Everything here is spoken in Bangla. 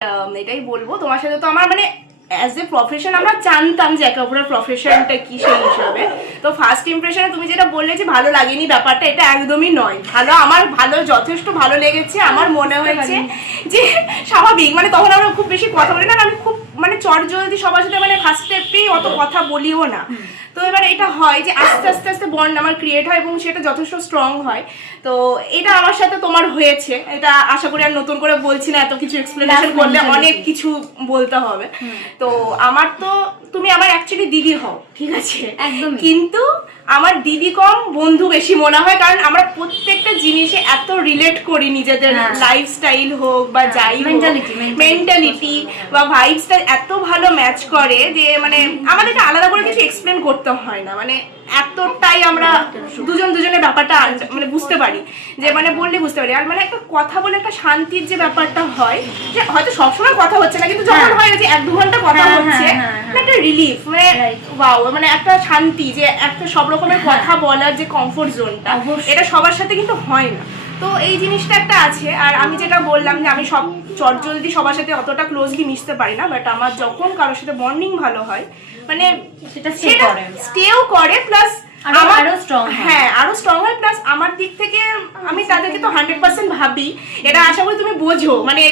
এটাই বলবো তোমার সাথে তো আমার মানে অ্যাজ এ প্রফেশন আমরা জানতাম যে একে অপরের প্রফেশনটা কি সেই হিসাবে। তো ফার্স্ট ইমপ্রেশনে তুমি যেটা বললে যে ভালো লাগেনি ব্যাপারটা, এটা একদমই নয়। আমার ভালো যথেষ্ট ভালো লেগেছে। আমার মনে হয়েছে যে স্বাভাবিক, মানে তখন আমরা খুব বেশি কথা বলি না, আমি খুব মানে চটজলদি সবার সাথে মানে ফার্স্ট স্টেপেই অত কথা বলিও না। তো এবার এটা হয় যে আস্তে আস্তে আস্তে বন্ড আমার ক্রিয়েট হয় এবং সেটা যথেষ্ট স্ট্রং হয়। তো এটা আমার সাথে তোমার হয়েছে, এটা আশা করি আর নতুন করে বলছি না, এত কিছু এক্সপ্লেনেশন করলে অনেক কিছু বলতে হবে। তো আমার তো তুমি আমার অ্যাকচুয়ালি দিদি হও, ঠিক আছে, একদম, কিন্তু আমার দিদি কম বন্ধু বেশি মনে হয়, কারণ আমরা প্রত্যেকটা জিনিসে এত রিলেট করি, নিজেদের লাইফস্টাইল হোক বা যাই মেন্টালিটি বা ভাইবসটা এত ভালো ম্যাচ করে যে মানে আমাদেরকে আলাদা করে কিছু এক্সপ্লেন করতে হয় না, মানে এতটাই আমরা দুজনের ব্যাপারটা মানে বুঝতে পারি, যে মানে বললে বুঝতে পারি। আর মানে একটা কথা বলে একটা শান্তির যে ব্যাপারটা হয়, যে হয়তো সবসময় কথা হচ্ছে না, কিন্তু যখন হয় যে 1-2 ঘন্টা কথা হচ্ছে, একটা রিলিফ, মানে ওয়াও, মানে একটা শান্তি, যে একটা সব রকমের কথা বলার যে কমফোর্ট জোনটা, এটা সবার সাথে কিন্তু হয় না। তো এই জিনিসটা একটা আছে। আর আমি যেটা বললাম যে আমি সব চটজলদি সবার সাথে অতটা ক্লোজলি মিশতে পারি না, বাট আমার যখন কারোর সাথে বন্ডিং ভালো হয় মানে সেটা স্টেও করে, প্লাস আরো স্ট্রং হয়, প্লাস আমার দিক থেকে আমি তাদেরকে তো 100% ভাবি, এটা আশা করি তুমি বোঝো, মানে